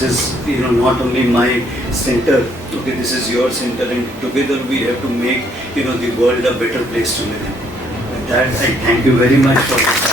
this is not only my center. Okay, this is your center, and together we have to make the world a better place to live in. With that, I thank you very much for